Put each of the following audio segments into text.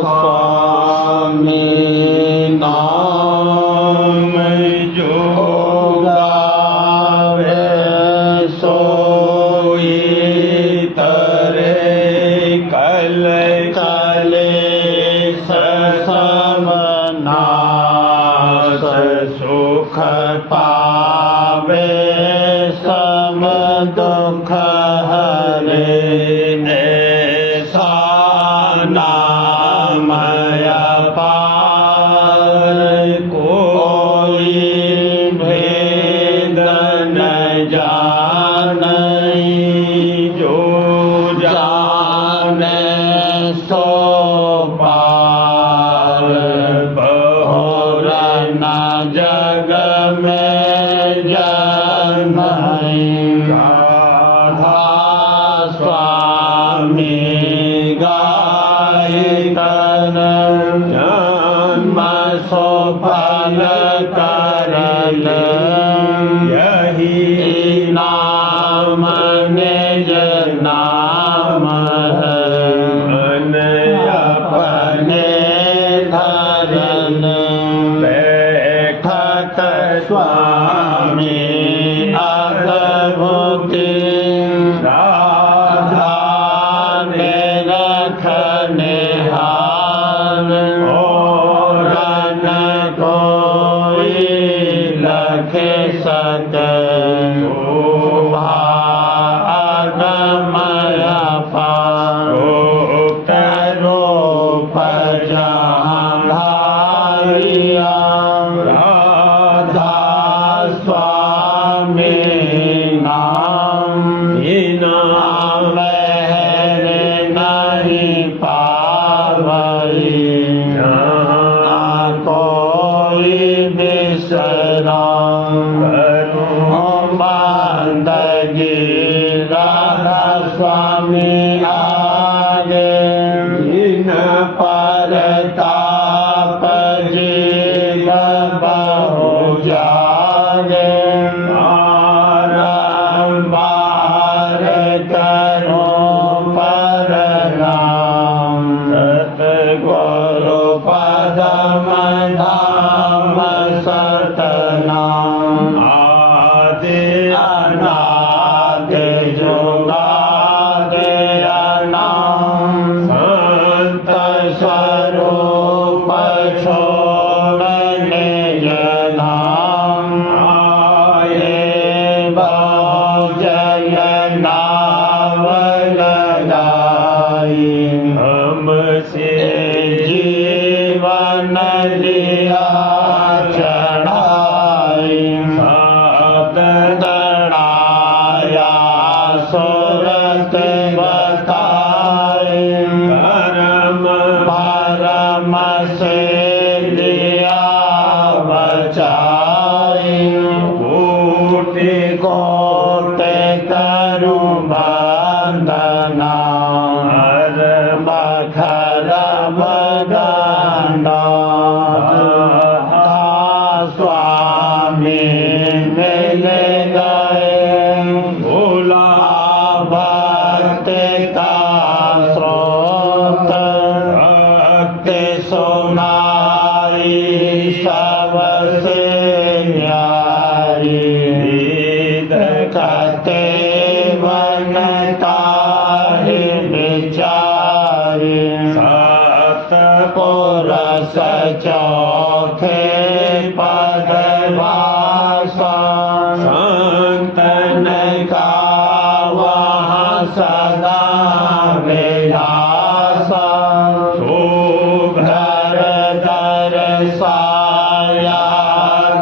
स्वामी नाम जो गावे सोई तरे कल कलेश समनाश सुख पावे सम दुख हरे नाम अपार कोई भेद न जानई जो जाने सो पार बहुर न जग में जनई राधा स्वामी जन्म सो फल करल यही नाम निज नाम है मन अपने धरल बैठत स्वामी अद्भुति राधा ने रखने स्वामी आगे जिन पर ताप जीव बहु जागे बारंबार करो परनाम सतगुरु पदम धाम सतनाम आदि अनादि जुगा स्वरूप छोड़ने जनाम आए जय नावल दाई हमसे जीवन लिया चढ़ाई सात दड़ाया सुरत बताई परम से लिया बचाई कोटि कोटि करूं बंदना हर मखर मगना स्वामी मिल गए भोला भक्त का स्रोत सोनाई सबसे न्यारी कहते बनता है बिचारी सत पुरस चौथे पद भाषा संतन का वहाँ सदा विलासा साया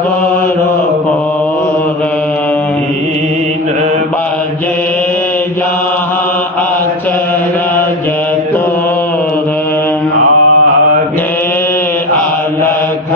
गुरुपुर 3 बजे जहाँ अचरज तोर आगे अलख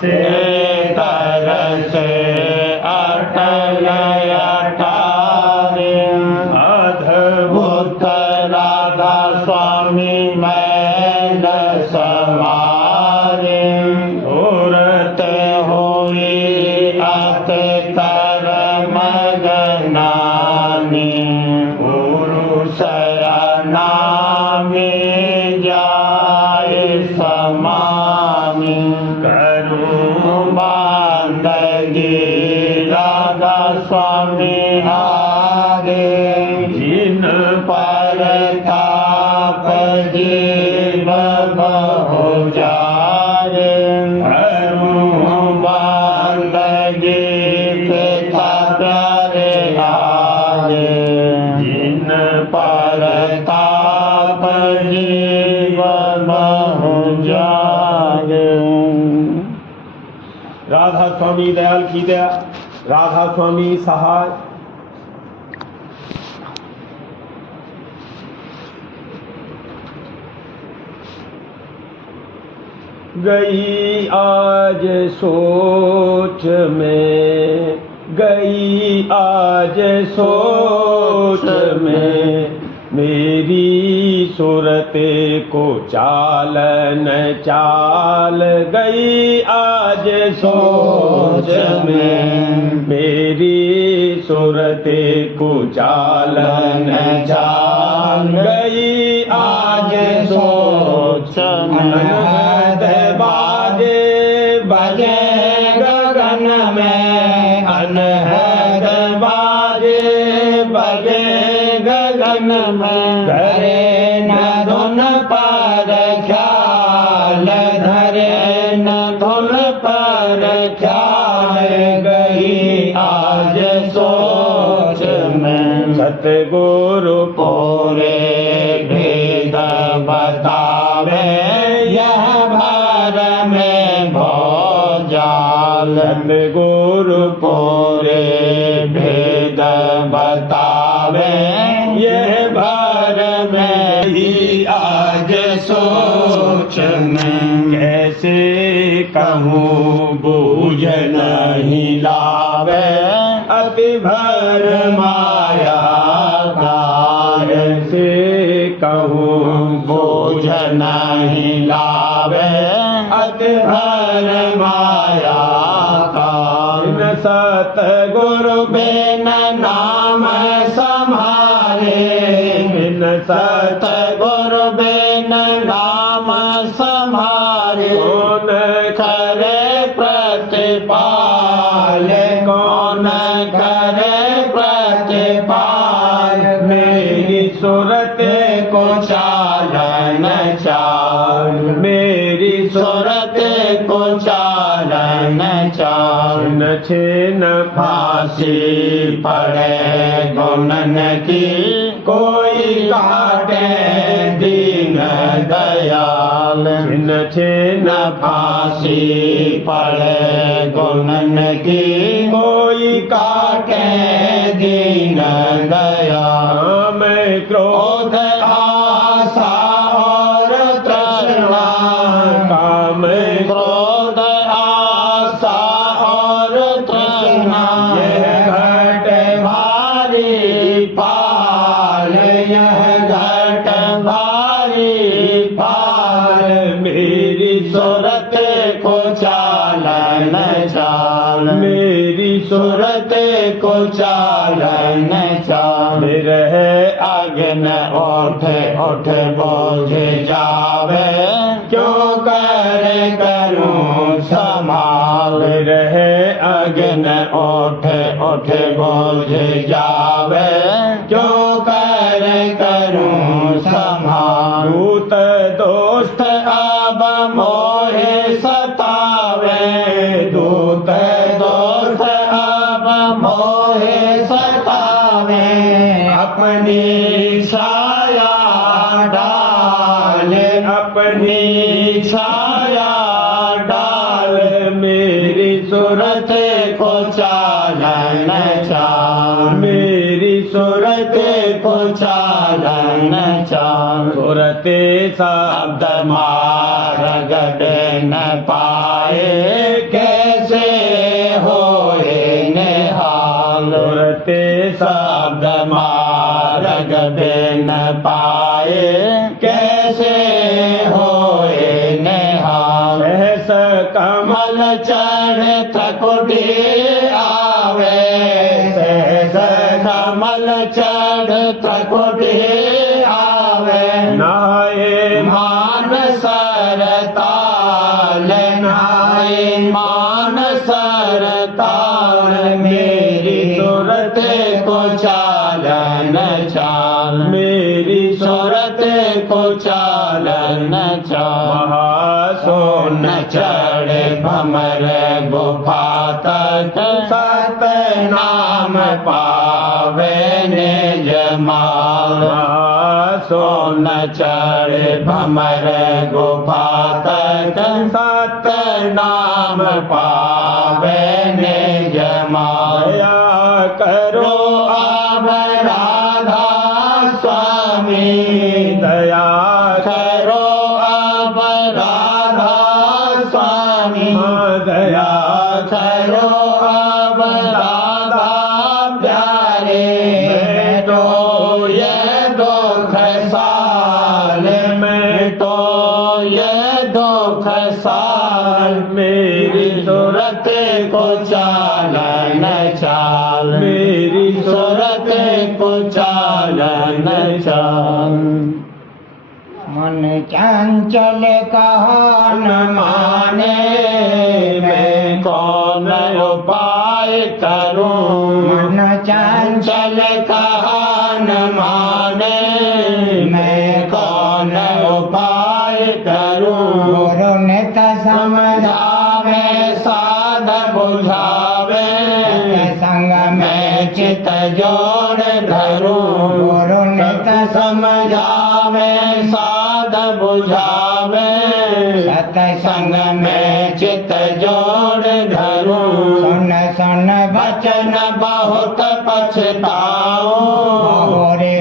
से तरस अटल अटारे अद्भुत राधा स्वामी मैल समारे सूरत हुई अति तर मगनानी गुरु शरणामी जाए समानी करूं बंदगी राधा स्वामी आगे जिन पर ताप जीव बहु जाए करूं बंदगी पिता प्यारे आगे जिन पर ताप जीव बहु जाए। राधा स्वामी दयाल की दया, राधा स्वामी सहाय। गई आज सोच में, गई आज सोच में, मेरी सूरत को चाल न चाल गई आज सोच में, मेरी सूरत को चाल न चाल गई आज सोच में। बाजे बजे गगन में अनहद बाजे बजे गगन में धरे न धुन पर ख्याल धरे न धुन पर ख्याल गई आज सोच में। सतगुरु पूरे भेद बतावे यह भर में भोजाल सतगुरु पूरे भेद बतावे यह भर में ही आज सोच में। कैसे कहूँ बूझ नहीं लावे अति भर माया का, कैसे कहूँ बोझ नहीं लावे अति भर माया का। सतगुरु बिन नाम संभाले, बिन सतगुरु बिन नाम संभाले, कौन करे प्रतिपाल, कौन करे प्रतिपाल। मेरी सूरत को चालन चाल, मेरी सूरत को चालन चाल। छिन फांसी पड़े गुणन की, कोई काटे दीन दयाल। छिन फांसी पड़े गुणन की, कोई काटे दीन दयाल। मैं क्रोध आशा और तृष्णा, काम क्रोध आशा और तृष्णा, यह घट भारी पाल, यह घट भारी पाल। मेरी सूरत को चालन चाल, मेरी सूरत को चालन चाल। रहे अग्न उठ उठ बोझ जावे, क्यों कर करूं संभाल। रहे अग्न उठ उठ बोझ जावे, क्यों कर करूं संभाल। दूत दोस्त अब मोहे सतावे, दूत दोस्त अब मोहे सतावे। अपनी छाया डाल, अपनी छाया डाल। मेरी सूरत को चालन चाल, मेरी सूरत को चालन चाल। सूरत शब्द मार्ग बिन पाए कैसे होए निहाल सुरते शब्द मार्ग बिन पाए कैसे होए निहाल सहस कमल कमल चढ़ थकुटी आवे सहस कमल चढ़ थकुटी आवे नाये मान सरताल नाय मान सरताल मेरी सूरत को चालन चाल मेरी सूरत को चालन चाल महासोन न चढ़े भमर गुफा तक सत नाम पावे निज माल महासोन न चढ़े भमर गुफा तक सत नाम पावे निज माल दया करो रो अब राधा स्वामी दया करो अब राधा स्वामी दया करो अब राधा प्यारे तो ये दुख साल में तो ये दुख साल मेरी सूरत को चालन चाल मेरी सूरत को चालन चाल मन चंचल कहा न माने मैं कौन उपाय करूं मन चंचल कहा न माने मैं कौन उपाय करूं गुरु ने तो समझावे साध बुझावे संग में चित जोड़ धरूं गुरु ने तो समझावे साध बुझावे सत्संग में चित जोड़ धरूं सुन सुन वचन बहुत पछताऊं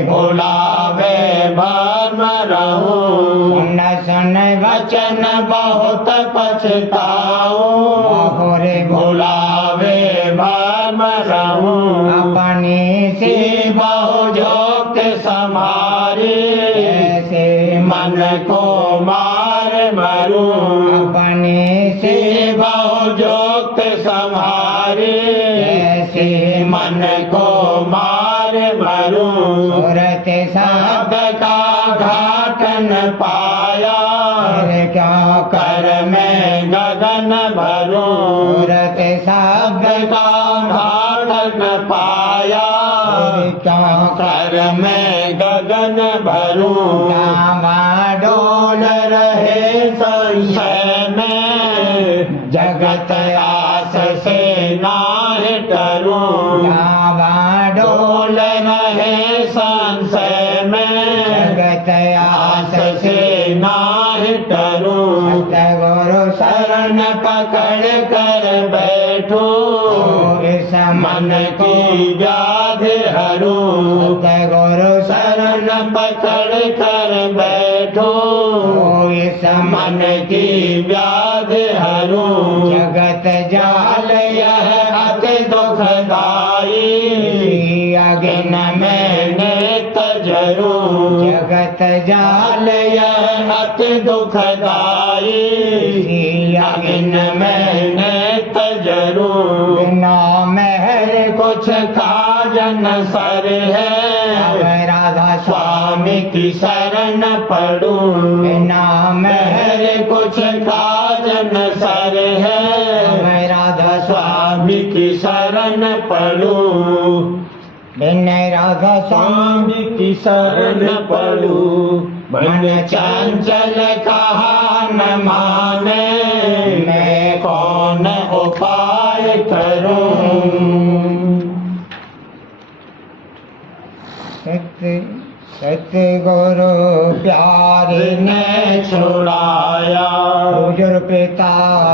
भुलावे भर्म रहूं सुन सुन वचन बहुत पछताऊं भुलावे भर्म रहूं अपनी सी बहु जोत समारी ऐसे मन को मार मरूं अपनी सी बहु जोत संहारी ऐसे मन को मार मरूं सूरत शब्द का घाटन पाया क्या कर मैं गगन भरूं सूरत शब्द का घाटन पाया क्या कर मैं गगन भरूं डोल रहे संशय में जगत आस से नाहि डरूं डोल रहे संशय में जगत आस से नाहि डरूं गुरु शरण पकड़ कर बैठो इस मन की व्याधि हरूं गुरु शरण पकड़ कर बैठो इस मन की व्याधि हरूं जगत जाल यह अति दुखदाई अग्न में नेत जरूं जगत जाल यह अति दुखदाई अग्न में नेत जरूं बिना महर कुछ काजन सर है राधा स्वामी की शरण पड़ूं बिना महर कुछ काजन सर है राधा स्वामी की शरण पड़ूं बिन राधा स्वामी की शरण पड़ूं मन चंचल कहा न माने मैं कौन उपाय करूं सत्य गुरु प्यारे ने छुड़ाया हुजूर पिता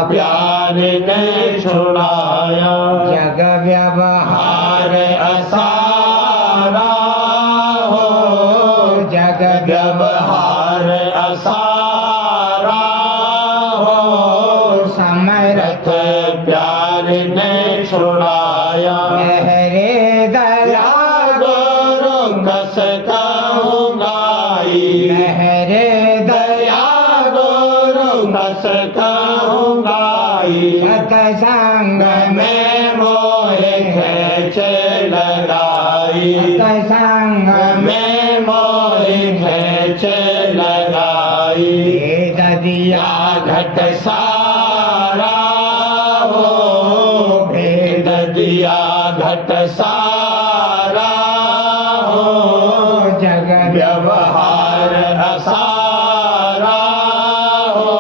प्यारे ने छुड़ाया जग व्यवहार असारा हो जग व्यवहार असारा छुड़ाया। मेरे दया गुरु कस कहूँगाई, मेरे दया गुरु कस कहूँगाई। सत्संग में मोहे खेच लगाई, सत्संग में मोहे खेच लगाई। भेद दिया घट सारा हो, भेद दिया घट सारा हो। जग व्यवहार असारा हो,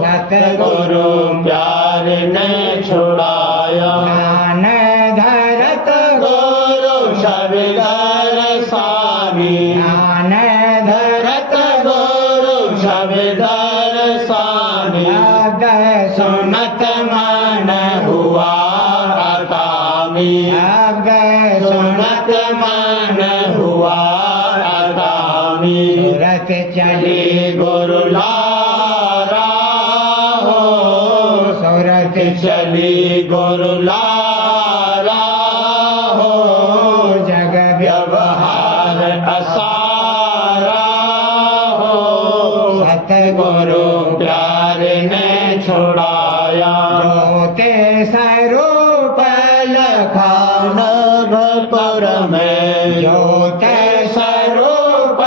सतगुरु प्यार ने छुड़ाया। ज्ञान धरत गुरु शबदर स्वामी, ज्ञान धरत गुरु शबदर स्वामी। शब्द सुनत मन हुआ अकामी, शब्द सुनत मन हुआ अकामी। सूरत चली चली गुरु लारा हो, सूरत चली गुरु लारा हो। जग व्यवहार असारा हो, सतगुरु गुरु प्यार ने छुड़ाया। ज्योति स्वरूप लखान नभपुर में ज्योति स्वरूप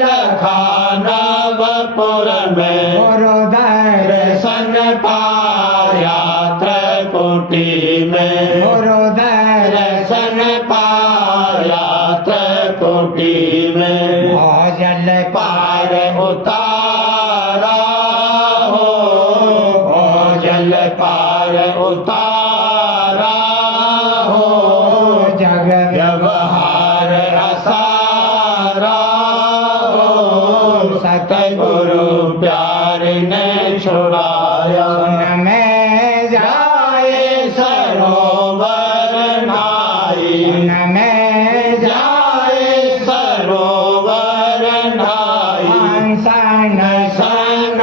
लखा नभपुर में। गुरुदर दर्शन पाया त्रकुटी में, गुरुदर दर्शन पाया त्रकुटी में। भोजल पार उतारा हो, भोजल पार उतारा हो। जग व्यवहार असारा हो, सतगुरु प्यार ने छुड़ाया। में जाए सरोवर नाई, में जाए सरोवर नाई। सन संग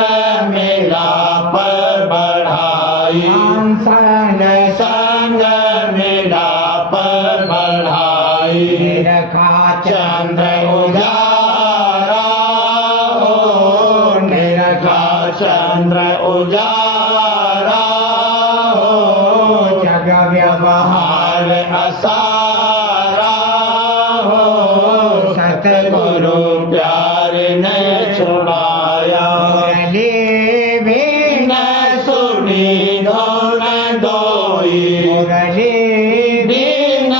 मेरा पर बढ़ाई, सन संग मेरा पर बढ़ाई। रखा चंद्र उजारा हो, निरखा चंद्र उजारा हो। जग व्यवहार असारा हो, सतगुरु प्यार ने छुड़ाया। मुरली भी न सुनी धुन दोई, मुरली दीन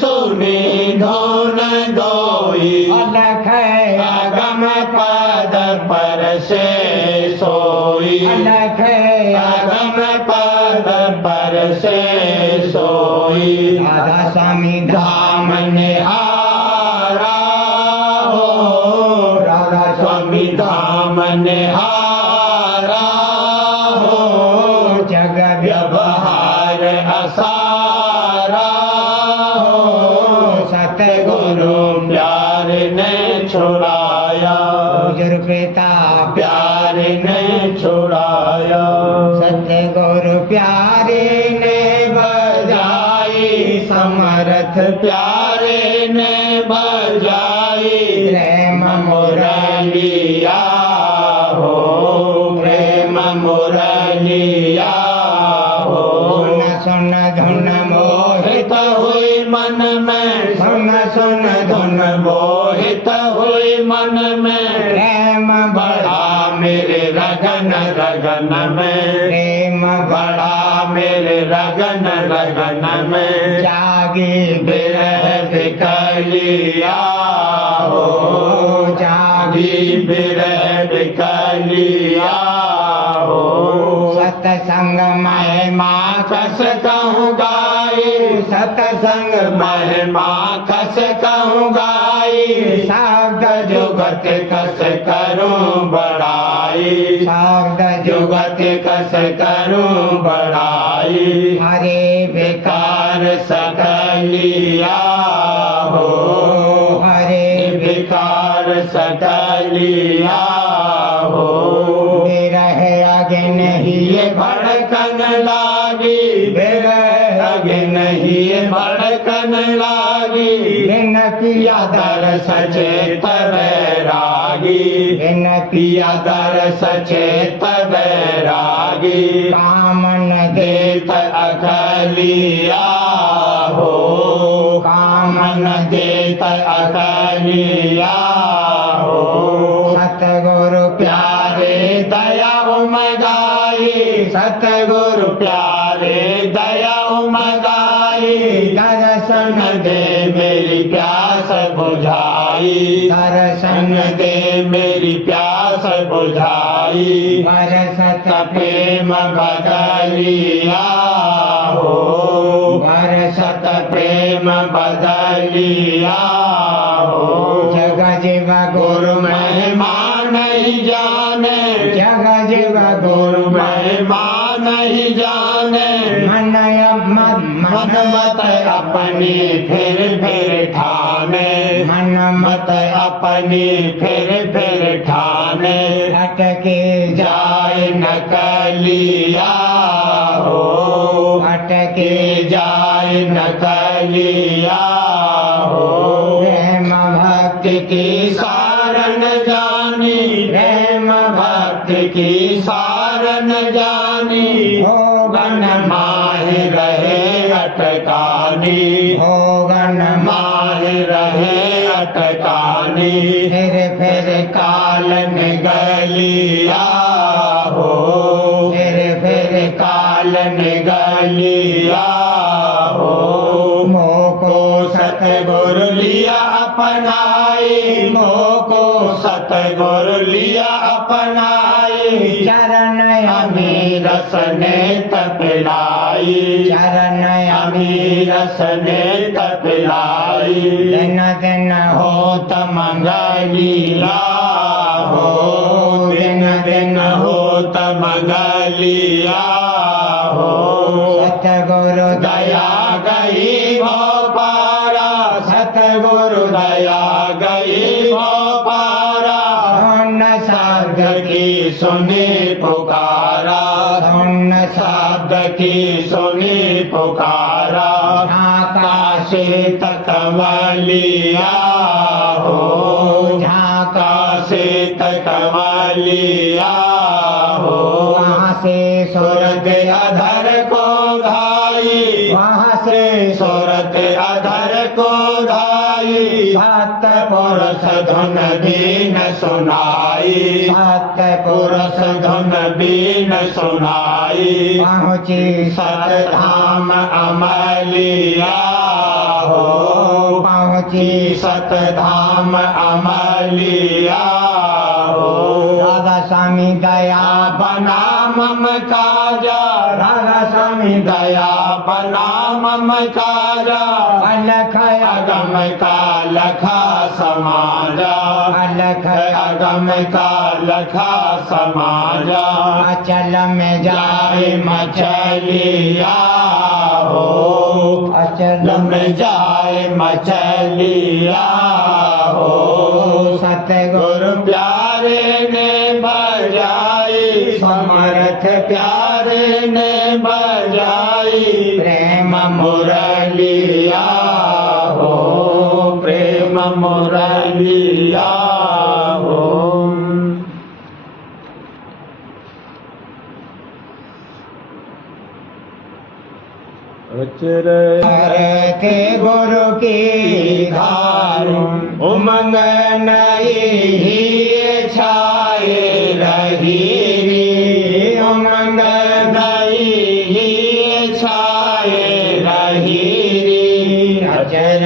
सुनी धुन दोई। अलख अगम पद पर से सोई, अलख अगम पद पर से सोई। राधा स्वामी धाम निहारा हो, राधा स्वामी धाम निहारा हो। जग व्यवहार असारा हो, सतगुरु प्यार ने छुड़ाया। गुरु पिता प्यार ने छुड़ाया। सतगुरु प्यारे ने बजाई समरथ प्यारे ने बजाई। प्रेम मुरलिया हो, प्रेम मुरलिया हो। सुन धुन मोहित मोहित हुई मन में, सुन सुन धुन मोहित हुई मन में। प्रेम बड़ा मेरे रगन रगन में, प्रेम बड़ा मेरे रगन रगन में। जागे बिरह बिकलिया हो, जागी बिरह बिकलिया हो। सतसंग महिमा कस कहूँ गाई, सतसंग महिमा कस कहूँ गाई। शब्द जुगत कस करूं बड़ाई, शब्द जुगत कस करूं बड़ाई। हरे बेकार सकलिया हो, हरे बेकार सकलिया हो। विरह अग्नि ये भड़कन लागी, विरह लागे नहीं भड़कन लागी बिन पिया दरस चेत बैरागी बिन पिया दरस चेत बैरागी कामन देत अकलिया हो कामन देत अकलिया हो सतगुरु प्यारे दया उमगाई सतगुरु प्यारे दया उमगाई दर्शन दे मेरी प्यास बुझाई दर्शन दे मेरी प्यास बुझाई बरसत प्रेम बदलिया हो बरसत प्रेम बदलिया हो जग जीव गुरु महिमा नहीं जाने जग जीव गुरु महिमा नहीं जाने मन मत मत अपनी फिर ठाने मन मत अपनी फिर ठाने अटके जाए नकलिया हो अटके जाए नकलिया हो प्रेम भक्ति की सारन जानी प्रेम भक्ति की सारन जानी हो गण माहि रहे अटकानी हो गण माहि रहे अटकानी फिर काल निगलिया हो फिर काल निगलिया हो मोको सतगुरु लिया अपनाई मोको सतगुरु लिया अपनाई चरण अमीरस ने तपिलाई चरण अमीरस ने तपिलाई दिन दिन हो तमंगलिया हो दिन दिन हो तमंगलिया हो सतगुरु दया गई भो पारा सतगुरु दया गई भो पारा सुन शब्द की सुनी पुकारा सुन शब्द की सुनी पुकारा आकाशित कमलिया हो आकाशित कमलिया हो वहाँ से सूरत अधर को धाई वहाँ से सूरत अधर को धाई सत पुरुष धुन बीन सुनाई पुरुष धुन बीन सुनाई पहुँची सतधाम अमलिया हो पहुँची सतधाम अमलिया हो राधा स्वामी दया बना मम काजा राधा स्वामी दया बना मम काजा अलख अगम का लखा समाजा अलख अगम का लखा समाजा अचल में जाए जाए मचलिया हो अचल में में जाए मचलिया हो सतगुरु गुरु प्यारे ने बजाई समर्थ प्यारे ने बजाई प्रेम मुरलिया हो प्रेम मुरलिया हो अचर के गुरु की धारू उमंग नई छाए रही उमंग नई छाए रही अचर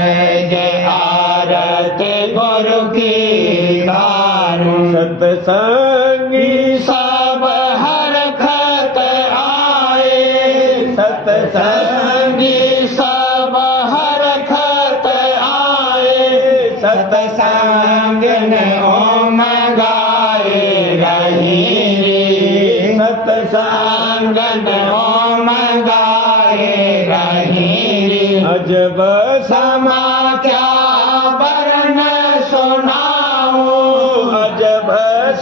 जय आरत गुरु की धारू सतसंगी सब हरखत आए सतसंगी सब हरखत आए सतसंग ने ओम गाए रही सतसंग ने ओम गाए रही अजब समा क्या वर्ण सुनाऊं अजब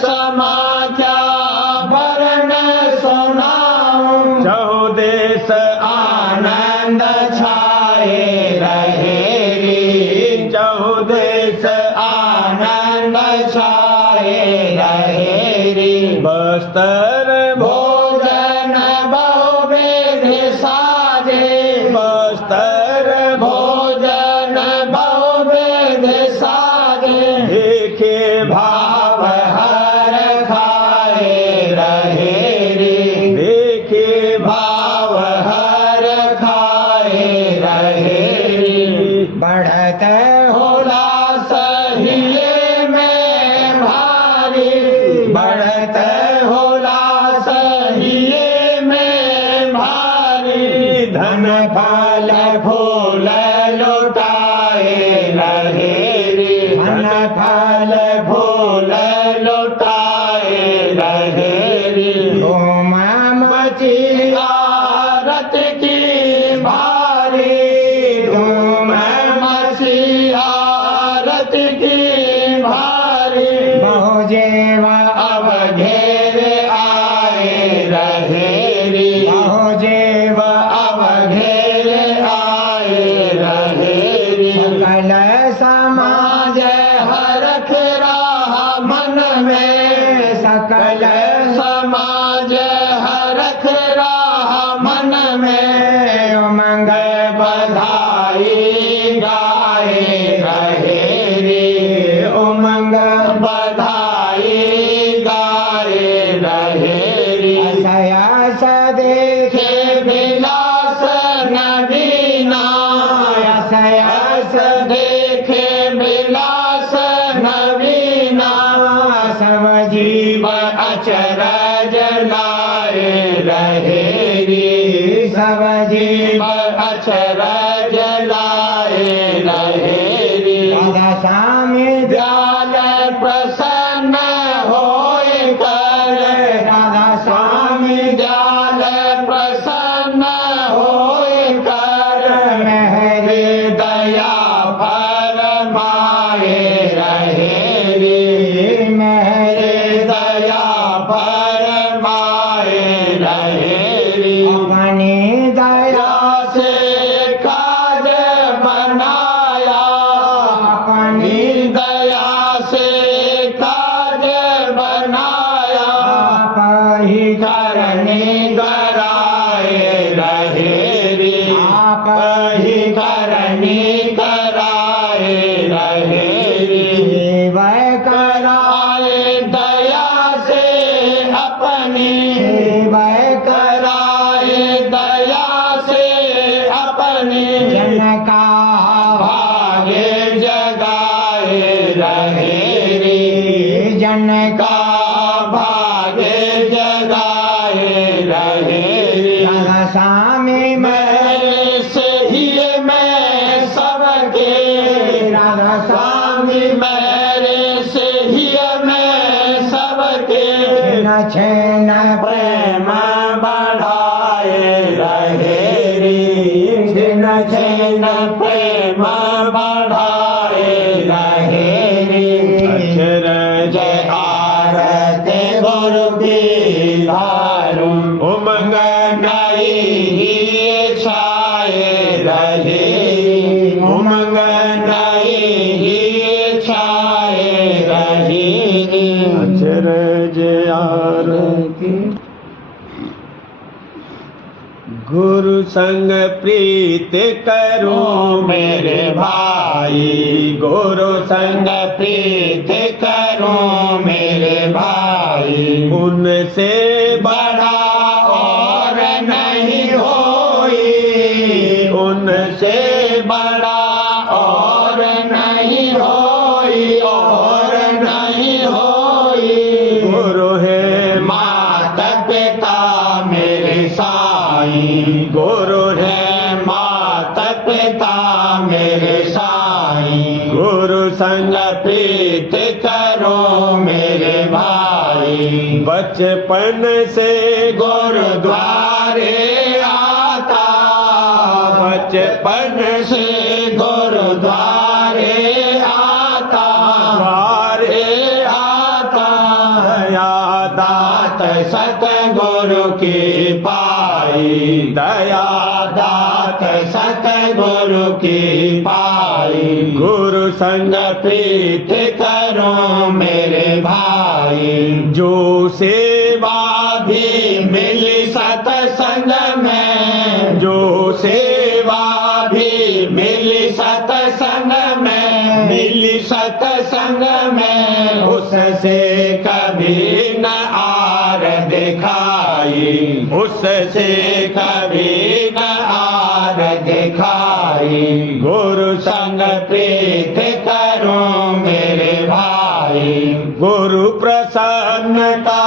समा क्या वर्ण सुनाऊं चौ देश आनंद रहे रे। बस्तर भोजन बहुविध साजे, बस्तर भोजन बहुविध साजे, देखे भाव हर खाए रहे रे। देखे भाव हर खाए रहे रे। बढ़त होला सहिए में भारी, बढ़त होला सहिए में भारी, धन फल फूल लुटाए रहे रे। धन फल फूल लुटाए रहे रे। धूम मची आरत की भारी, धूम मची आरत की भारी, बहुजेवा अब घेर आए रहे रे। बहुजेवा अब घेर आए रहे रे। सकल समाज हरख रहा मन में, सकल समाज हरख रहा मन में, उमंग बधाई गाए रहे रे। उमंग बधाई गाए रहे रे। असयस देखे देखे विलास नवीना, असयस देखे विलास नवीना, सब जीव अचरज लाए रहे रे। सब जीव अचरज लाए रहे रे। राधा स्वामी दयाल प्रसन्न होए कर, राधा स्वामी दयाल प्रसन्न होए कर, मेहरे दया फरमाए रहे रे। मेहरे दया फरमाए रहे रे। अपनी दया दया से काज बनाया, अपनी दया से काज बनाया, आप ही करनी कराए रहे रे। आप ही करनी कराए रहे रे। जीव कराए दया से अपनी, जीव कराए दया से अपनी, जन का भाग्य जगाए रहे रे। जन का का भाग्य जगाए रहे रे। राधा स्वामी मेरे से ही मैं सबके, राधा स्वामी मेरे से ही मैं सबके, न छेन प्रेम बढ़ाए रहे रे। छिन छिन प्रेम बढ़ाए रहे रे। अक्षर जय आरते गुरु की धारू, उमंग नई छाए रहे। उमंग नई छाए रहे। अक्षर जय आरती। गुरु संग प्रीत करो मेरे भाई, गुरु संग प्रीत करो मेरे भाई, उनसे बड़ा और नहीं होई, उनसे बड़ा और नहीं होई, और नहीं होई। गुरु है माता पिता मेरे साईं, गुरु है माता पिता मेरे साईं, गुरु संग प्रीत करो मेरे भाई। बचपन से गुरुद्वारे आता, बचपन से गुरुद्वारे आता, द्वारे आता, दया दात सतगुरु की पाए भाई दया दात सतगुरु की पाई गुरु संग प्रीत करो मेरे भाई जो सेवा भी मिली सतसंग में जो सेवा भी मिली सतसंग में मिली सतसंग में उससे कभी न आर दिखाई उससे कभी न आर दिखाई गुरु संग प्रीत करो मेरे भाई गुरु प्रसन्नता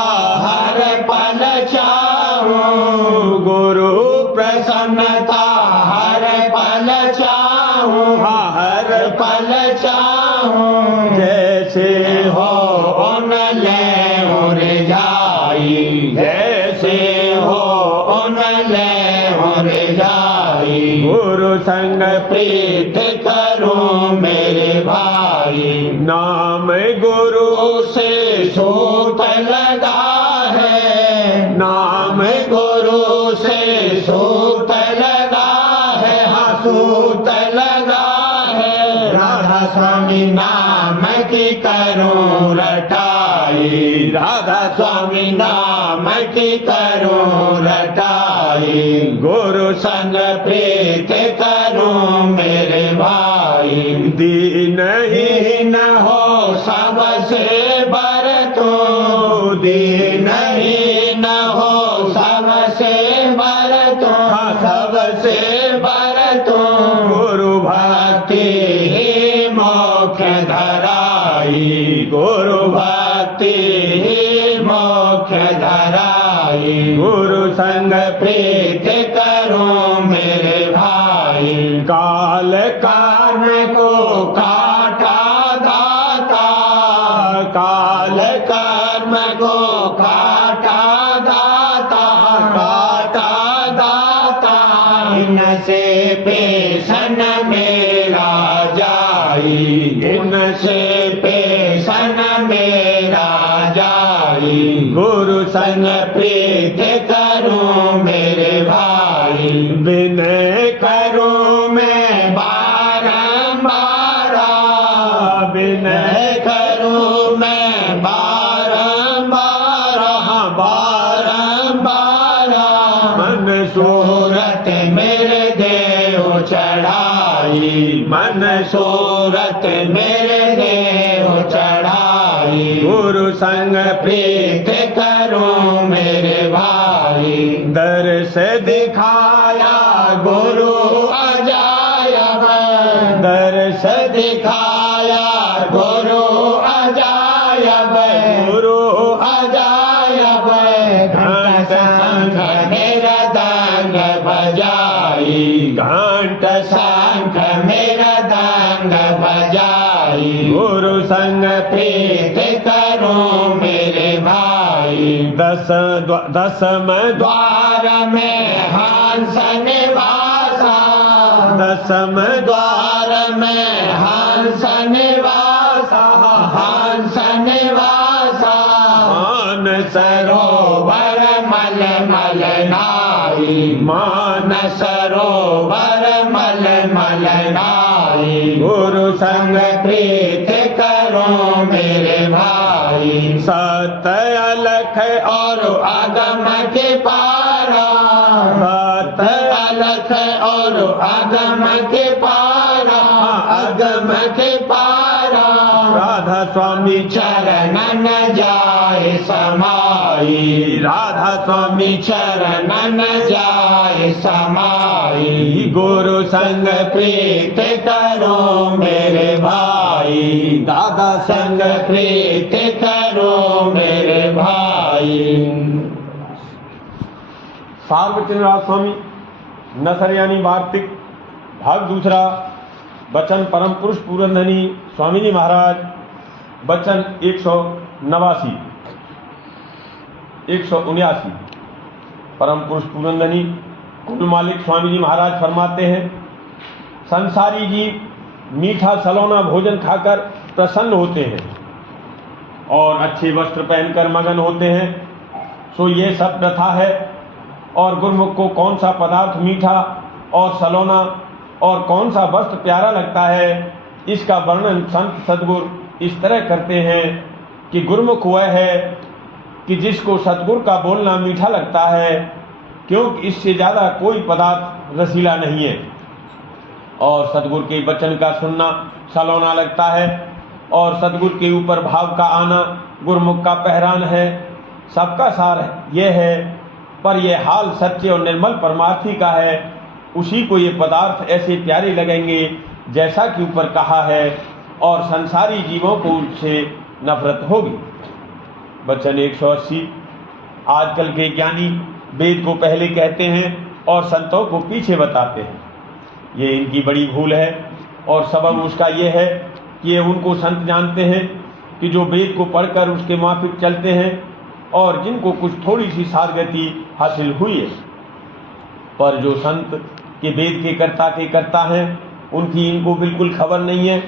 हर पल चाहूं गुरु प्रसन्नता हर पल चाहूं हर पल चाहूं जैसे हो उन ले उर जाई जैसे हो उन ले उर जाई गुरु संग प्रीत करो मेरे भाई नाम गुरु से सूत लगा है नाम गुरु से सूत लगा है सूत लगा है राधा स्वामी नाम की करूं रटाई राधा स्वामी नाम की करूं रटाई गुरु संग प्रीत करूं मेरे भाई दीन ही न हो सबसे बरतो दीन ही न हो सबसे बरतो सबसे बरतो गुरु भक्ति ही मोक्ष धराई गुरु भक्ति ही मोक्ष धराई गुरु संग प्रीत करो मेरे भाई काल कर्म को काटा दाता काल कर्म को काटा दाता काटा दाता इनसे पेशन मेरा जाई इनसे पेशन मेरा जाई गुरु संग प्रीत करूं मेरे भाई विनय करूं मैं बारंबार विनय करूं मैं बारंबार बारंबार मन सूरत मेरे देव चढ़ाई मन सूरत मेरे देव चढ़ाई गुरु संग प्रीत करूं मेरे भाई दर्श दिखाया गुरु अजायब दर्श दिखाया गुरु अजायब गुरु अजायब घंट शंख मेरा दांग बजाई घंट शंख मेरा दांग बजाई गुरु संग प्रीत करो मेरे भाई दसम द्वार में हंस निवासा दसम द्वार में हंस निवासा हंस निवासा मान सरोवर मल मल नाई मान सरोवर मल मल नाई गुरु संग प्रीत करो मेरे भाई सत अलख और अगम के पारा सत अलख और अगम के पारा अगम के पारा राधा स्वामी चरणन जाए समाई राधा स्वामी चरणन जाए समाई गुरु संग प्रीत करो मेरे भाई दादा संग प्रीत करो मेरे भाई सार्वजनिक स्वामी नसर यानी वार्तिक भाग दूसरा वचन परम पुरुष पूरनधनी स्वामी जी महाराज वचन 189 179 परम पुरुष पूरनधनी कुल मालिक स्वामी जी महाराज फरमाते हैं संसारी जीव मीठा सलौना भोजन खाकर प्रसन्न होते हैं और अच्छे वस्त्र पहनकर मगन होते हैं, सो ये सब प्रथा है। और गुरुमुख को कौन सा पदार्थ मीठा और सलोना और कौन सा वस्त्र प्यारा लगता है, इसका वर्णन संत सद्गुरु इस तरह करते हैं कि गुरुमुख वह है कि जिसको सतगुरु का बोलना मीठा लगता है, क्योंकि इससे ज़्यादा कोई पदार्थ रसीला नहीं है। और सतगुरु के वचन का सुनना सलोना लगता है, और सतगुरु के ऊपर भाव का आना गुरुमुख का पहरान है। सबका सार यह है, पर यह हाल सच्चे और निर्मल परमार्थी का है। उसी को ये पदार्थ ऐसे प्यारे लगेंगे जैसा कि ऊपर कहा है, और संसारी जीवों को उससे नफरत होगी। वचन 180। आजकल के ज्ञानी वेद को पहले कहते हैं और संतों को पीछे बताते हैं। ये इनकी बड़ी भूल है, और सबब उसका ये है कि ये उनको संत जानते हैं कि जो वेद को पढ़कर उसके माफिक चलते हैं और जिनको कुछ थोड़ी सी सारगति हासिल हुई है। पर जो संत के वेद के कर्ता हैं, उनकी इनको बिल्कुल खबर नहीं है।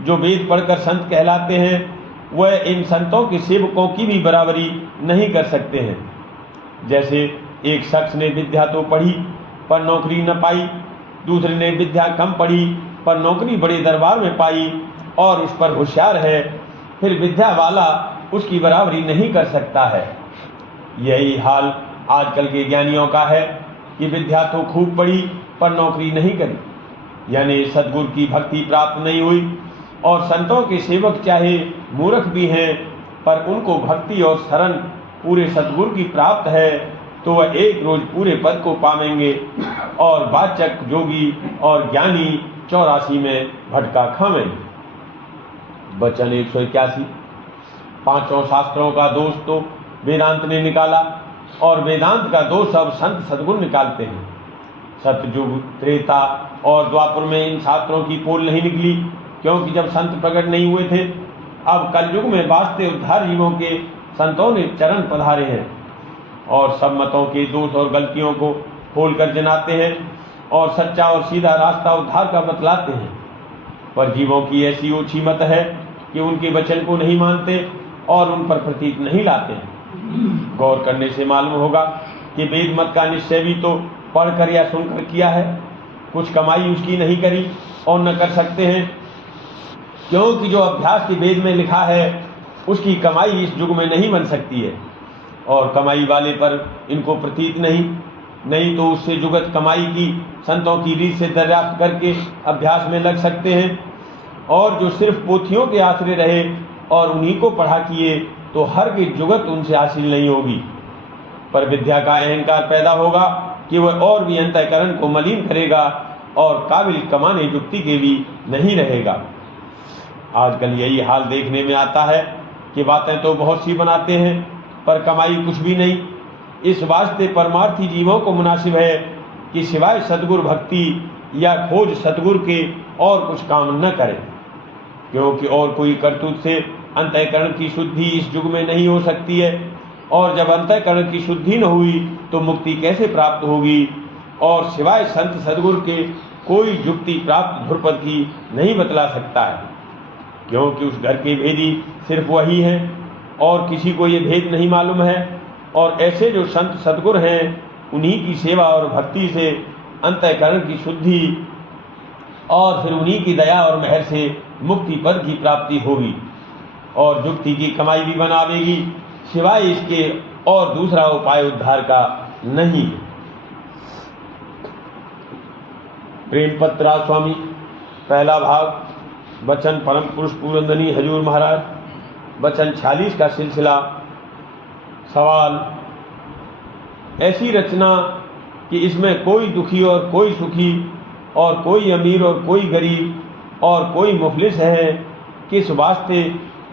जो वेद पढ़कर संत कहलाते हैं, वह इन संतों के सेवकों की भी बराबरी नहीं कर सकते हैं। जैसे एक शख्स ने विद्या तो पढ़ी पर नौकरी न पाई, दूसरे ने विद्या कम पढ़ी पर नौकरी बड़े दरबार में पाई और उस पर होशियार है, फिर विद्या वाला उसकी बराबरी नहीं कर सकता है। यही हाल आजकल के ज्ञानियों का है कि विद्या तो खूब पढ़ी पर नौकरी नहीं करी, यानी सद्गुरु की भक्ति प्राप्त नहीं हुई। और संतों के सेवक चाहे मूर्ख भी हैं, पर उनको भक्ति और शरण पूरे सद्गुरु की प्राप्त है, तो वह एक रोज पूरे पद को पावेंगे और वाचक जोगी और ज्ञानी 84 में भटका खावेंगे। वचन 181। पांचों शास्त्रों का दोष तो वेदांत ने निकाला, और वेदांत का दोष अब संत सद्गुरु निकालते हैं। सतयुग, त्रेता और द्वापर में इन शास्त्रों की पोल नहीं निकली, क्योंकि जब संत प्रकट नहीं हुए थे। अब कलयुग में वास्ते उद्धार जीवों के संतों ने चरण पधारे हैं, और सब मतों के दोष और गलतियों को खोल कर जनाते हैं, और सच्चा और सीधा रास्ता उद्धार का बतलाते हैं। पर जीवों की ऐसी ओछी मत है कि उनके वचन को नहीं मानते और उन पर प्रतीत नहीं लाते हैं। गौर करने से मालूम होगा कि वेद मत का निश्चय भी तो पढ़कर या सुनकर किया है, कुछ कमाई उसकी नहीं करी और न कर सकते हैं, क्योंकि जो अभ्यास की वेद में लिखा है उसकी कमाई इस युग में नहीं बन सकती है, और कमाई वाले पर इनको प्रतीत नहीं तो उससे जुगत कमाई की संतों की रीत से दरियाफ्त करके अभ्यास में लग सकते हैं। और जो सिर्फ पोथियों के आश्रय रहे और उन्हीं को पढ़ा किए, तो हर की जुगत उनसे हासिल नहीं होगी। पर विद्या का अहंकार पैदा होगा कि वह और भी अंतःकरण को मलिन करेगा और काबिल कमाने युक्ति के भी नहीं रहेगा। आजकल यही हाल देखने में आता है कि बातें तो बहुत सी बनाते हैं, पर कमाई कुछ भी नहीं। इस वास्ते परमार्थी जीवों को मुनासिब है कि सिवाय सद्गुरु भक्ति या खोज सद्गुरु के और कुछ काम न करें, क्योंकि और कोई करतूत से अंतःकरण की शुद्धि इस युग में नहीं हो सकती है। और जब अंतःकरण की शुद्धि न हुई तो मुक्ति कैसे प्राप्त होगी। और सिवाय संत सद्गुरु के कोई युक्ति प्राप्त ध्रुपद की नहीं बतला सकता है, क्योंकि उस घर के भेदी सिर्फ वही है और किसी को ये भेद नहीं मालूम है। और ऐसे जो संत सद्गुरु हैं, उन्हीं की सेवा और भक्ति से अंतःकरण की शुद्धि और फिर उन्हीं की दया और मेहर से मुक्ति पद की प्राप्ति होगी, और युक्ति की कमाई भी बनावेगी। सिवाय इसके और दूसरा उपाय उद्धार का नहीं। प्रेम पत्रा स्वामी, पहला भाग, वचन परम पुरुष पूरंदनी हजूर महाराज, वचन 46 का सिलसिला। सवाल, ऐसी रचना कि इसमें कोई दुखी और कोई सुखी और कोई अमीर और कोई गरीब और कोई मुफलिस है, किस वास्ते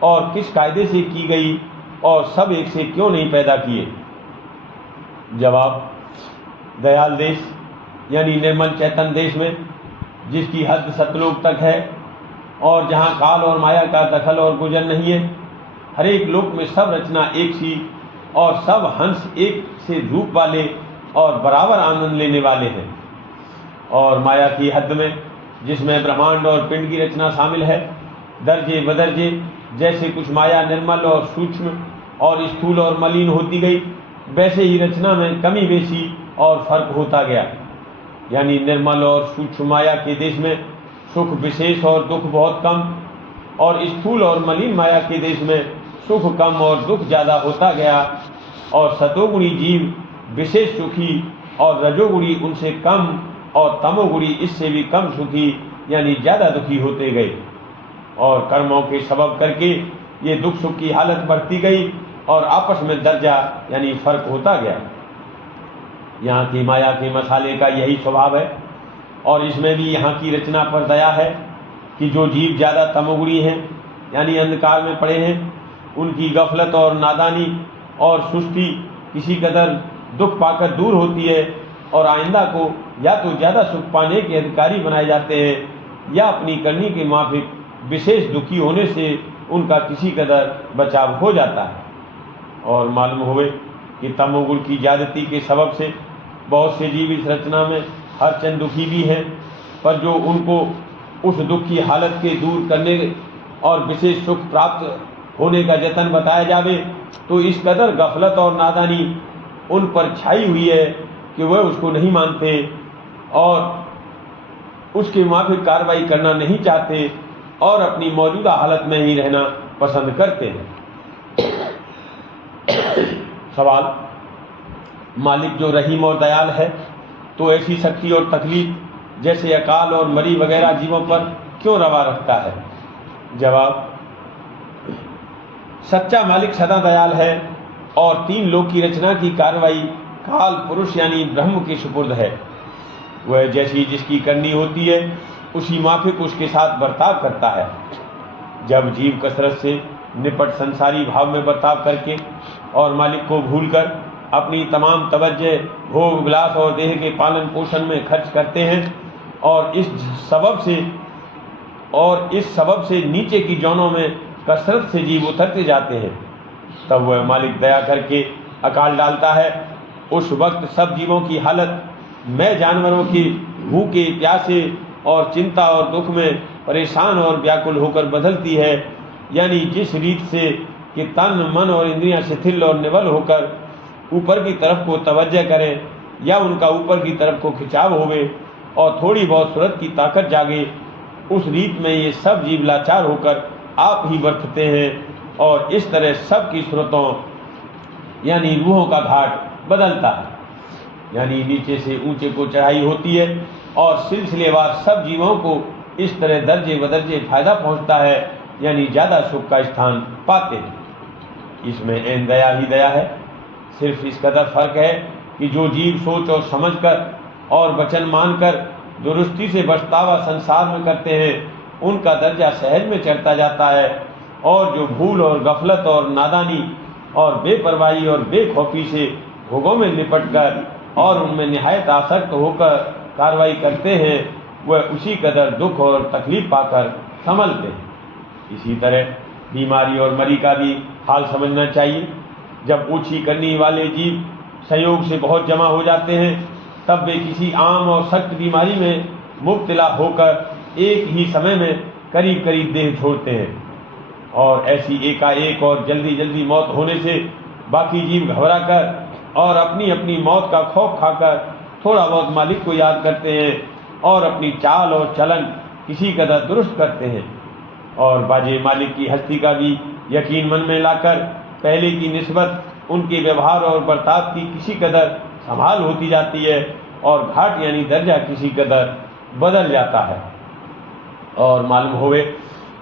और किस कायदे से की गई और सब एक से क्यों नहीं पैदा किए? जवाब, दयाल देश यानी निर्मल चैतन्य देश में, जिसकी हद सतलोक तक है और जहाँ काल और माया का दखल और गुजर नहीं है, हर एक लोक में सब रचना एक सी और सब हंस एक से रूप वाले और बराबर आनंद लेने वाले हैं। और माया की हद में, जिसमें ब्रह्मांड और पिंड की रचना शामिल है, दर्जे बदर्जे जैसे कुछ माया निर्मल और सूक्ष्म और स्थूल और मलिन होती गई, वैसे ही रचना में कमी बेशी और फर्क होता गया। यानी निर्मल और सूक्ष्म माया के देश में सुख विशेष और दुख बहुत कम, और स्थूल और मलिन माया के देश में सुख कम और दुख ज़्यादा होता गया। और सतोगुणी जीव विशेष सुखी और रजोगुणी उनसे कम और तमोगुणी इससे भी कम सुखी यानी ज़्यादा दुखी होते गए। और कर्मों के सबब करके ये दुख सुख की हालत बढ़ती गई और आपस में दर्जा यानी फर्क होता गया। यहाँ की माया के मसाले का यही स्वभाव है। और इसमें भी यहाँ की रचना पर दया है कि जो जीव ज़्यादा तमोगुणी हैं यानी अंधकार में पड़े हैं, उनकी गफलत और नादानी और सुस्ती किसी कदर दुख पाकर दूर होती है और आइंदा को या तो ज़्यादा सुख पाने के अधिकारी बनाए जाते हैं या अपनी करनी के माफिक विशेष दुखी होने से उनका किसी कदर बचाव हो जाता है। और मालूम हुए कि तमोगुण की ज्यादती के सबब से बहुत से जीव इस रचना में हर चंद दुखी भी हैं, पर जो उनको उस दुख की हालत के दूर करने और विशेष सुख प्राप्त होने का जतन बताया जावे तो इस कदर गफलत और नादानी उन पर छाई हुई है कि वह उसको नहीं मानते और उसके माफिक कार्रवाई करना नहीं चाहते और अपनी मौजूदा हालत में ही रहना पसंद करते हैं। सवाल, मालिक जो रहीम और दयाल है तो ऐसी शक्ति और तकलीफ जैसे अकाल और मरी वगैरह जीवों पर क्यों रवा रखता है? जवाब, सच्चा मालिक सदा दयाल है और तीन लोक की रचना की कार्रवाई काल पुरुष यानी ब्रह्म के सुपुर्द है। वह जैसी जिसकी करनी होती है उसी माफिक उसके साथ बर्ताव करता है। जब जीव कसरत से निपट संसारी भाव में बर्ताव करके और मालिक को भूलकर अपनी तमाम तवज्जो भोग विलास और देह के पालन पोषण में खर्च करते हैं और इस सबब से नीचे की जौनों में कसरत से जीव उतरते जाते हैं, तब वह मालिक दया करके अकाल डालता है। उस वक्त सब जीवों की हालत मैं जानवरों के भूखे प्यासे और चिंता और दुख में परेशान और व्याकुल होकर बदलती है। यानी जिस रीत से कि तन मन और इंद्रियां शिथिल और निवल होकर ऊपर की तरफ को तवज्जो करें या उनका ऊपर की तरफ को खिंचाव होवे और थोड़ी बहुत सूरत की ताकत जागे, उस रीत में ये सब जीव लाचार होकर आप ही बरतते हैं और इस तरह सब की सूरतों यानी रूहों का घाट बदलता है। यानी नीचे से ऊंचे को चढ़ाई होती है और सिलसिलेवार सब जीवों को इस तरह दर्जे बदर्जे फायदा पहुंचता है, यानी ज्यादा सुख का स्थान पाते हैं। इसमें ऐन दया ही दया है। सिर्फ इस कदर फर्क है कि जो जीव सोच और समझकर और वचन मानकर दुरुस्ती से बर्तावा संसार में करते हैं उनका दर्जा सहज में चढ़ता जाता है, और जो भूल और गफलत और नादानी और बेपरवाही और बेखौफी से भोगों में लिपट कर और उनमें निहायत आसक्त होकर कार्रवाई करते हैं वह उसी कदर दुख और तकलीफ पाकर संभलते हैं। इसी तरह बीमारी और मरी का भी हाल समझना चाहिए। जब ओछी करने वाले जीव संयोग से बहुत जमा हो जाते हैं तब वे किसी आम और सख्त बीमारी में मुब्तला होकर एक ही समय में करीब करीब देह छोड़ते हैं, और ऐसी एकाएक और जल्दी जल्दी मौत होने से बाकी जीव घबरा कर और अपनी अपनी मौत का खौफ खाकर थोड़ा बहुत मालिक को याद करते हैं और अपनी चाल और चलन किसी कदर दुरुस्त करते हैं, और बाजे मालिक की हस्ती का भी यकीन मन में लाकर पहले की निस्बत उनके व्यवहार और बर्ताव की किसी कदर संभाल होती जाती है और घाट यानी दर्जा किसी कदर बदल जाता है। और मालूम होवे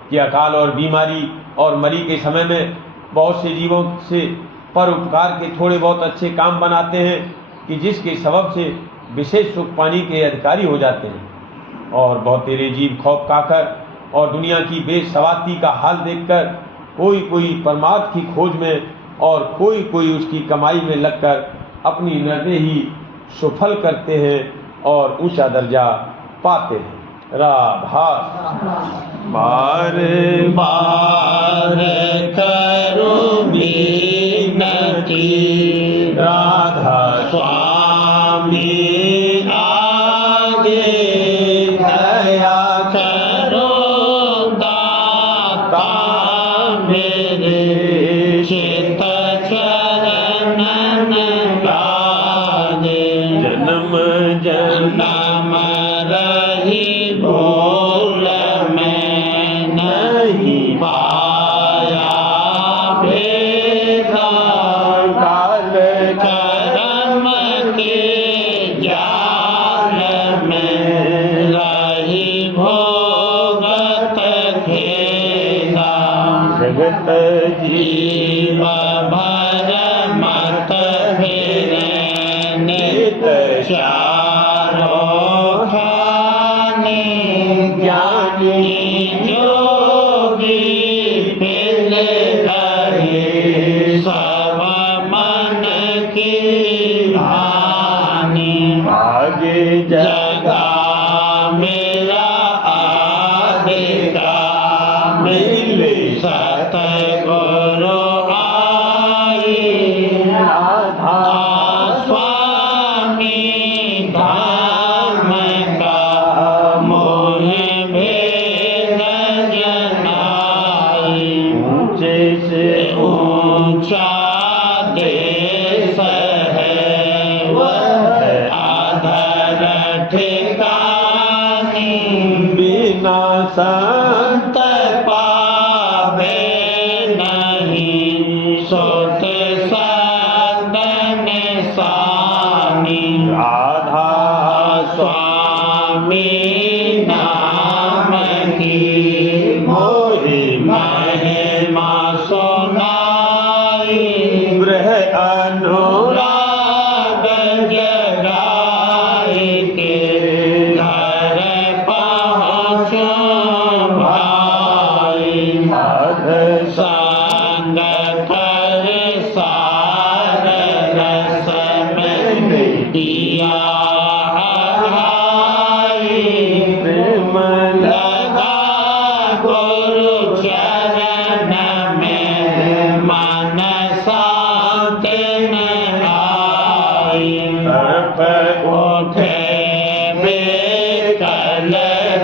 कि अकाल और बीमारी और मरी के समय में बहुत से जीवों से परोपकार के थोड़े बहुत अच्छे काम बनाते हैं कि जिसके सबब से विशेष सुख पाने के अधिकारी हो जाते हैं, और बहुत तेरे जीव खौफ खाकर और दुनिया की बेसवाती का हाल देखकर कोई कोई परमार्थ की खोज में और कोई कोई उसकी कमाई में लगकर अपनी नजरें ही सुफल करते हैं और ऊंचा दर्जा पाते हैं। राधा बार बार करो विनती राधा स्वामी आगे दया करो दाता मेरे चित चरणन लागे। जन्म जन्म नाम रही भूल में नहीं पाया भेदा काल कर्म के जाल में रही भोगत खेदा जगत जीव भर मत नित चारों खाने ज्ञानी जोगी फिर रहे सब मन की हानि आगे जगा मेरा आदिका मिले सतगुरु आई राधा स्वामी धाम का मोह भेद जनाई ऊंचे से ऊंचा देश है वह आधर ठिकानी बिना संत संत पावे नहीं सोत सदन सानी राधा स्वामी नाम की मोहि महिमा सुनाई गृह अनुराग राग जगाई के घर पहुँचो भाई साध संग कर सार रस में दिया हराई प्रेम लगा गुरु चरण में मन शांति न आई सर्प उठे बेकल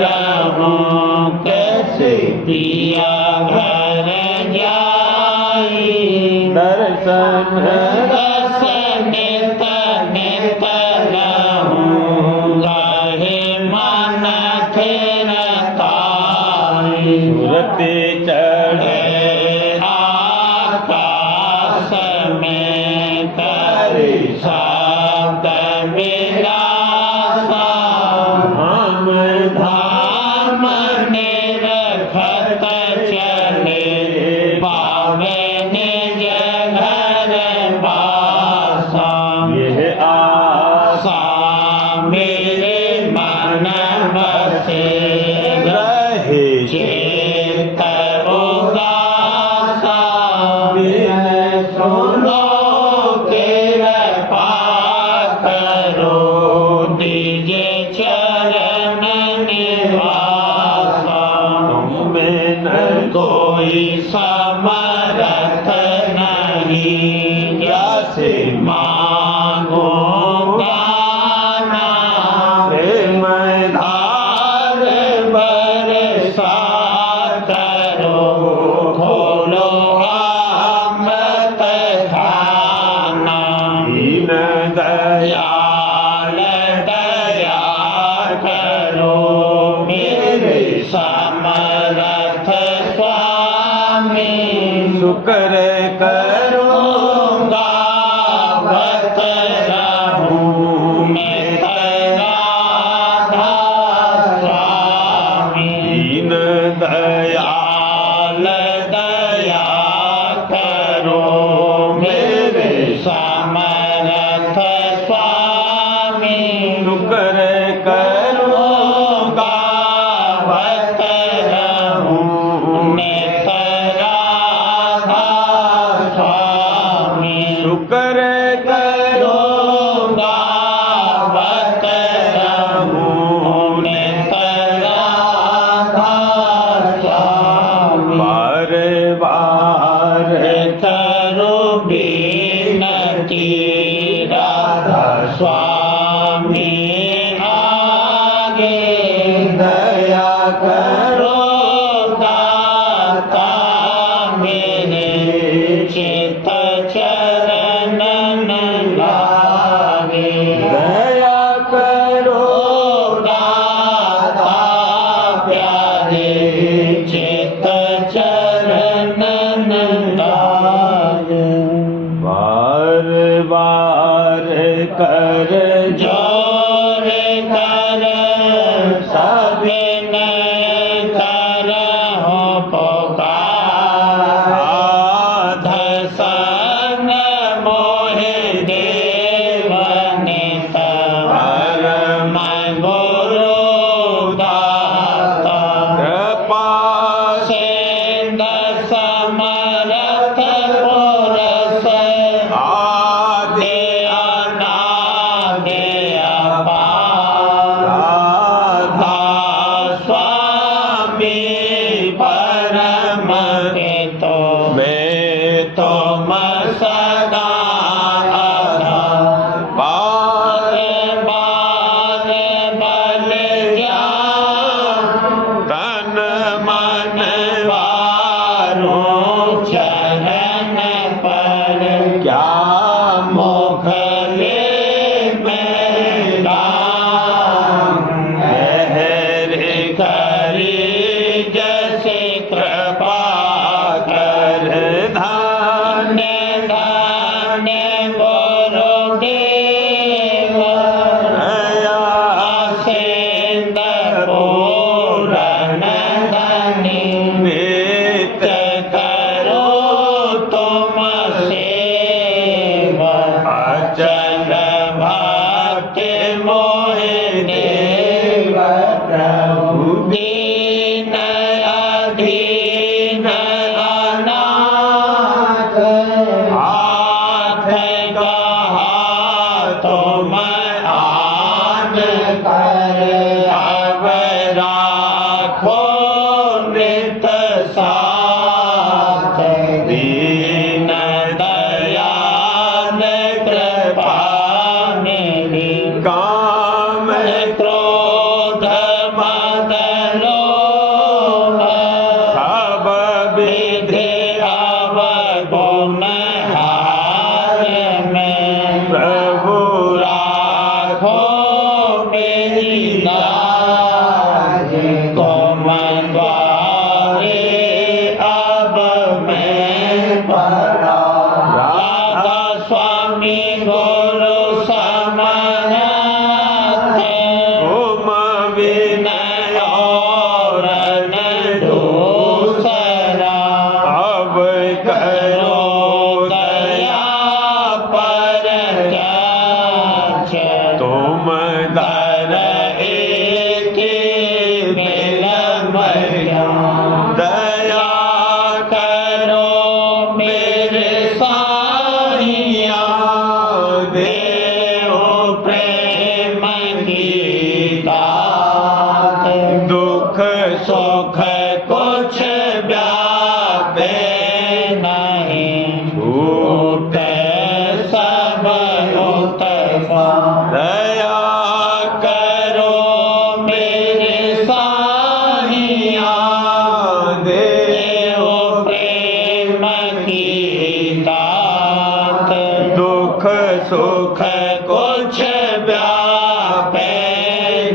रहूं कैसे पिया घर जाई दर्शन रस नित नित रहूं गाहे मन थिरताई सुरते चढ़े आकाश में करे शब्द विलासा हम धाम निरखत चले पावे निज घर बासा यह आशा आशा मेरे मन बसे रहे चेत उदासा बिन सुनो कृपा करो दीजे चरण निवासा में न कोई समरथ नहीं जैसे मांगो गाना प्रेम धार बरसा करो खोलो अमृत खाना दीन दया दयाल दया करो मेरे समरथ स्वामी शुक्र करो गावत रहूं मैं तेरा स्वामी दीन दया दयाल दया करो मेरे समरथ स्वामी शुक्र करो गावत रहूं मैं तेरा जोर कर सभी नय करहु पुकार साध संग मोहि देव नित परम गुरु दाता कृपा सेंद समरथ पुरस आदि अनादि अपार राधा स्वामी परम पितो मैं तुम सदा आधार पार बार बल ज्ञान तन मन वारो चरण पर क्या मुख ले मेरा मेरे करी जैसे कृपा कर धान धन्य धन्य गुरुदेव असेंद पूरण धनी नित्य करो तुम सेवा अचल भक्ति मोहि देव प्रभु दीन अधीन अनाथ हाथ गहा तुम आन कर अब राखो नित साथ दीन दयाल कृपा निधि काम क्रोध मद लोभ सब विधि अवगुण हार में प्रभु राखो मेरी लाज तुम द्वारे अब मैं पड़ा राधा स्वामी गुरु समनाथ ओम विनय और न दूसरा अब करो दया पर जांच तुम दर एक मिलन दया करो मेरे साहिया देव प्रेम गीता दुख सुख कुछ व्यापे नहीं उठे सब उतफा दया करो मेरे साहिया देव प्रेम की दात दुख सुख कुछ व्यापे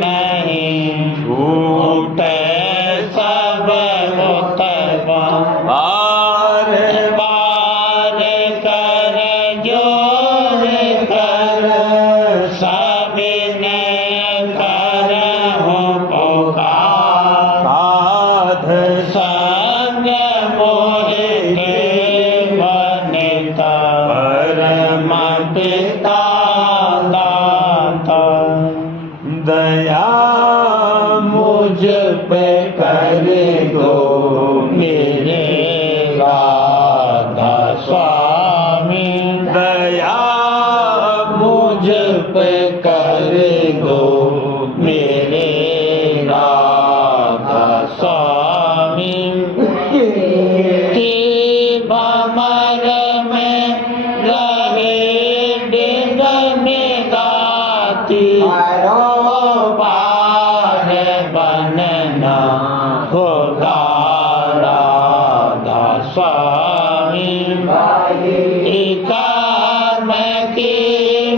नहीं उठे सब उतफा पार बार कर जोर कर सभी करहु पुकार साध संग मोहि देव नित परम पिता दाता दया मुझ पे कर दो मेरे राधा स्वामी दया मुझ पे कर दो मेरे राधा स्वामी की भमर में रहे डिग में गाती पार बनना खुदा राधा स्वामी काम की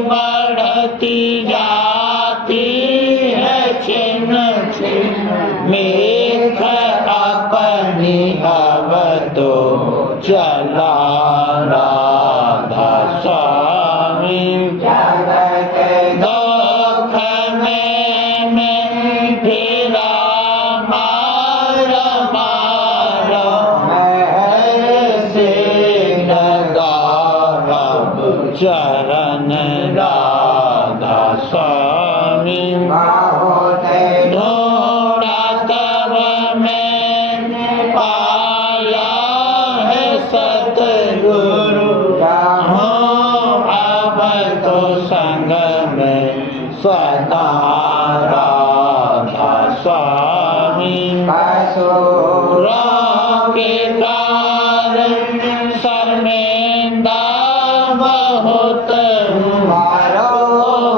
बढ़ती जाती है छिन छिन मेघ अपनी अब तो चला राधा स्वामी बहुत ढूंढा तब मैंने पाया है सतगुरु हूँ अब तो संग में सदा राधा स्वामी असुरों के कारण शर्मिंदा बहुत हूँ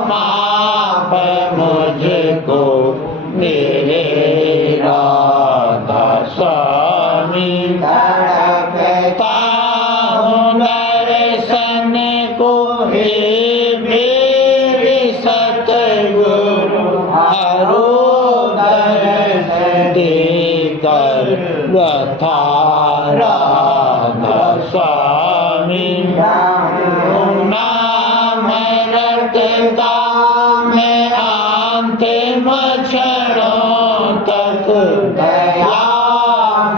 माफ मुझको मेरे राधा स्वामी तड़पता हूँ दर्शन को हे मेरे सतगुरु हरो दर्शन देकर रथा राधा स्वामी नाम रटता मैं अंतिम क्षणों तक दया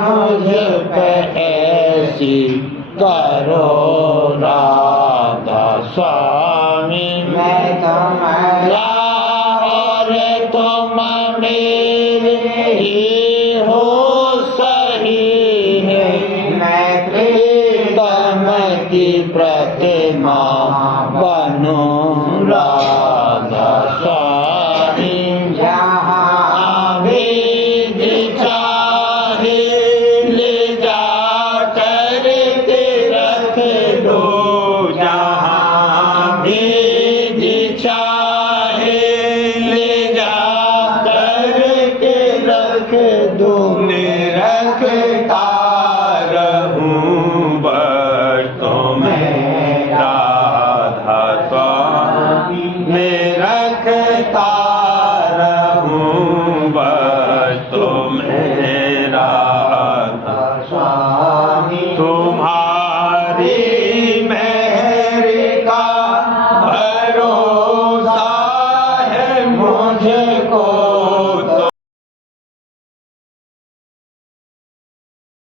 मुझ पे ऐसी करो राधा स्वामी मैं तुम्हारा और तुम मेरे ही हो सही है मैं प्रीतम की प्रतिमा बनूं राधा स्वामी जहाँ भी चाहे ले जा कर रख दो जहाँ भी चाहे